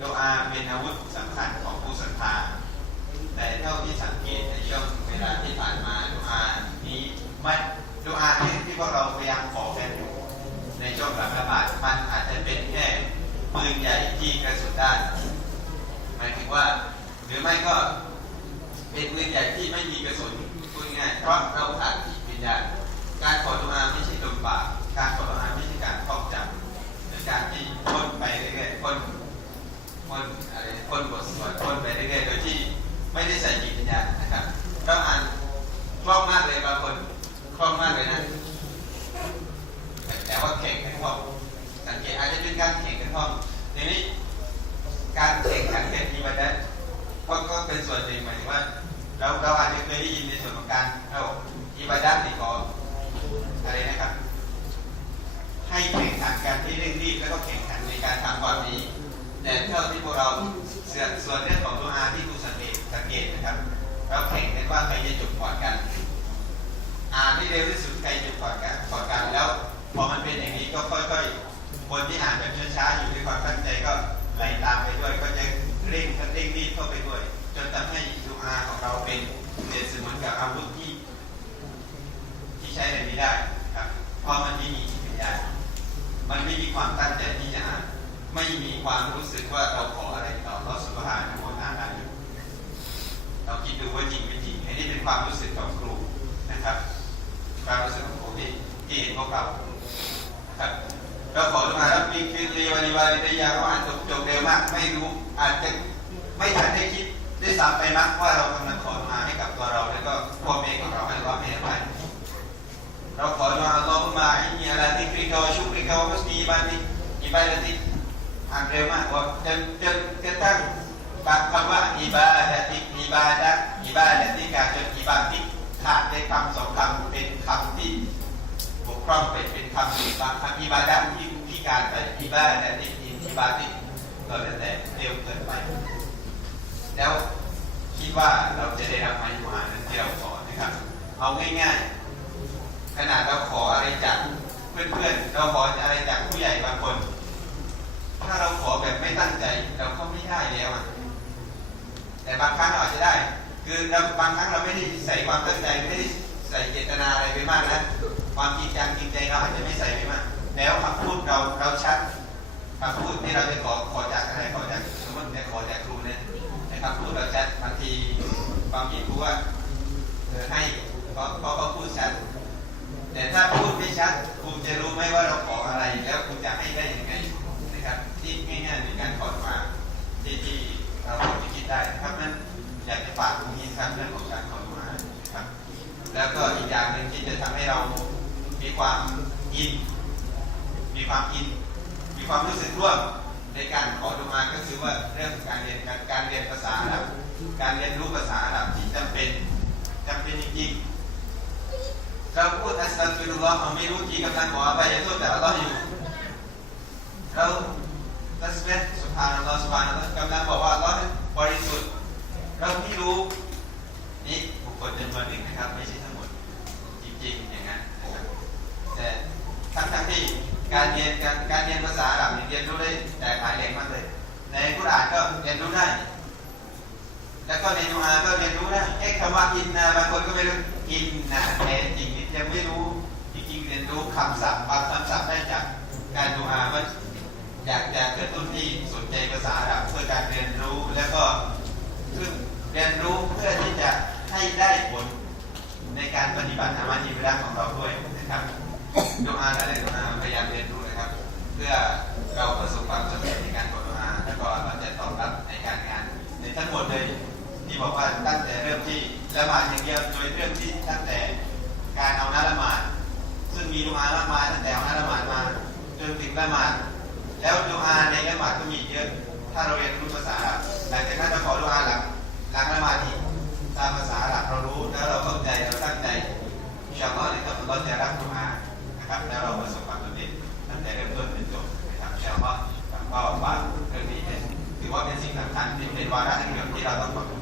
โดอาเป็นอาวุธสำคัญของผู้ศรัทธา แต่เท่าที่สังเกตในช่วงเวลาที่ผ่านมาโดอานี้มันโดอาที่ที่พวกเราพยายามขอกันอยู่ในช่วงหลังระบาดมันอาจจะเป็นแค่ปืนใหญ่ที่กระสุนด้านหมายถึงว่า หรือไม่ก็เป็นปืนใหญ่ที่ไม่มีกระสุนพูดง่ายเพราะเราขาดจิตวิญญาณการขอโดอาไม่ใช่ลมปากการขอโดอาไม่ใช่การท่องจำหรือการที่พ่นไปเรื่อยๆพ่น พ่นอะไรพ่นบทสวดพ่นไปเรื่อยๆโดยที่ ไม่ได้ใส่จิตวิญญาณนะครับเราอ่านคล่องมากเลยบางคนคล่องมากเลยนะ แต่ว่าแข่งกันท่องสังเกตอาจจะเป็นการแข่งกันท่องทีนี้การแข่งขันกันที่มันได้ก็ก็เป็นส่วนหนึ่งหมายถึงว่าเราเราอาจจะเคยได้ยินในส่วนของการเอาอิบาดัตนี่ขออะไรนะครับ ให้แข่งขันกันที่เร่งรีบแล้วก็แข่งขันในการทำความดีแต่เท่าที่พวกเราส่วนเรื่องของตัวอาที่ดูสังเกตสังเกตนะครับ เราแข่งกันว่าใครจะจบก่อนกัน อ่เร็วที่สุดใครจบก่อนกันก่อนกันแล้วพอมันเป็นอย่างนี้ก็ค่อยๆคนที่อ่านแบบช้าๆอยู่ด้วยความตั้งใจก็ไหลตามไปด้วยก็จะเร่งเร่งรีบเข้าไปด้วย จนทำให้ดูอาของเราเป็นเปรียบเสมือนกับอาวุธที่ ที่ใช้ในไม่ได้ครับเพราะมันไม่มีจิตวิญญาณมันไม่มีความตั้งใจที่จะอ่านไม่มีความรู้สึกว่าเราขออะไรต่อเราสุภาพโมนานาอยู่เราคิดดูว่าจริงไม่จริงอันนี้เป็นความรู้สึกของ ความรู้สึกของครูที่ที่เห็นพวกเราครับเราขอมาแล้วมีคือเรียวานิวานิยาเขาอ่านจบจบเร็วมาก ไม่รู้อาจจะไม่ทันได้คิดได้สามไปนักว่าเรากำลังขอมาให้กับตัวเราแล้วก็พ่อแม่ของเราให้เราไม่ให้ไปเราขอดุอาอัลลอฮุมะอินนีอะลาซิกริกะวะชุกริกะวะฮุสนีอิบาดิอิบาดะติอ่านเร็วมากว่าจะจะจะตั้งปากคำว่าอิบาดะติกอิบาดะอิบาดะติกาจนอิบาดิ ขาดในคำสองคำเป็นคำที่บกพร่องเป็นเป็นคำที่บางคำอิบาดะที่พิการไปอิบาดะติกอิบาดิกก็แล้วแต่เร็วเกินไป แล้วคิดว่าเราจะได้รับไม้ยูอานั้นที่เราขอนะครับ เอาง่าย ๆ ขนาดเราขออะไรจากเพื่อนๆเราขออะไรจากผู้ใหญ่บางคน ถ้าเราขอแบบไม่ตั้งใจเราก็ไม่ได้แล้วอะแต่บางครั้งเราอาจจะได้ คือเราบางครั้งเราไม่ได้ ใส่ความตั้งใจไม่ได้ใส่เจตนาอะไรไปมากนะความจริงจังจริงใจเราอาจจะไม่ใส่ไปมาก แล้วคำพูดเราเราชัดคำพูดที่เราจะขอขอจากอะไรขอจากสมมติเนี่ยขอจากครูเนี่ยในคำพูดเราชัดบางทีบางทีครูว่าเออให้เพราะเพราะพูดชัดแต่ถ้าพูดไม่ชัดคุณจะรู้ไหมว่าเราขออะไรแล้วคุณ เรามีความอิน มีความอิน มีความรู้สึกร่วมในการขอดุอาก็คือว่าเรื่องการเรียนการการเรียนภาษาอาหรับการเรียนรู้ภาษาอาหรับที่จำเป็นจำเป็นจริงๆเราพูดอัสตัฟิรุลลอฮ์เราไม่รู้กี่กำลังขออภัยโทษแต่อัลลอยู่เราตัสบิฮสุภานัลลอฮ์สุภานัลลอฮ์กำลังบอกว่าอัลลอฮ์บริสุทธิ์ เราไม่รู้ นี่บุคคลจำนวนหนึ่งนะครับ ไม่ใช่ทั้งหมด จริงๆ อย่างนั้นนะครับ แต่ทั้งทั้งๆที่ การเรียนการการเรียนภาษาอาหรับเนี่ยเรียนรู้ได้แต่หลายแหล่งมากเลย ในกุรอานก็เรียนรู้ได้ แล้วก็ในนูอาก็เรียนรู้ได้แค่คำว่าอินนาบางคนก็ไม่รู้อินนาแท้จริงนี่ยังไม่รู้จริงๆเรียนรู้คำศัพท์บางคำศัพท์ได้จากการดูอาว่าอยากจะกระตุ้นที่สนใจภาษาอาหรับเพื่อการเรียนรู้แล้วก็เพื่อเรียนรู้เพื่อที่จะให้ได้ผลในการปฏิบัติอามานีเวลาของเราด้วยนะครับดูอาอะไรดูอา พื่อเราประสบความสำเร็จในการกดดูอาแล้วก็เราจะตอบรับในการงานในทั้งหมดเลยที่บอกว่าตั้งแต่เริ่มที่ละหมาดอย่างเดียวโดยเริ่มที่ตั้งแต่การเอาหน้าละหมาดซึ่งมีดูอามากมายตั้งแต่เอาหน้าละหมาดมาจนถึงละหมาดแล้วดูอาในละหมาดก็มีเยอะ ถ้าเราเรียนรู้ภาษาหลังจากนั้นเราขอดูอาหลังหลังละหมาดอีกตามภาษาหรับเรารู้แล้วเรา ibadah yang kita lakukan.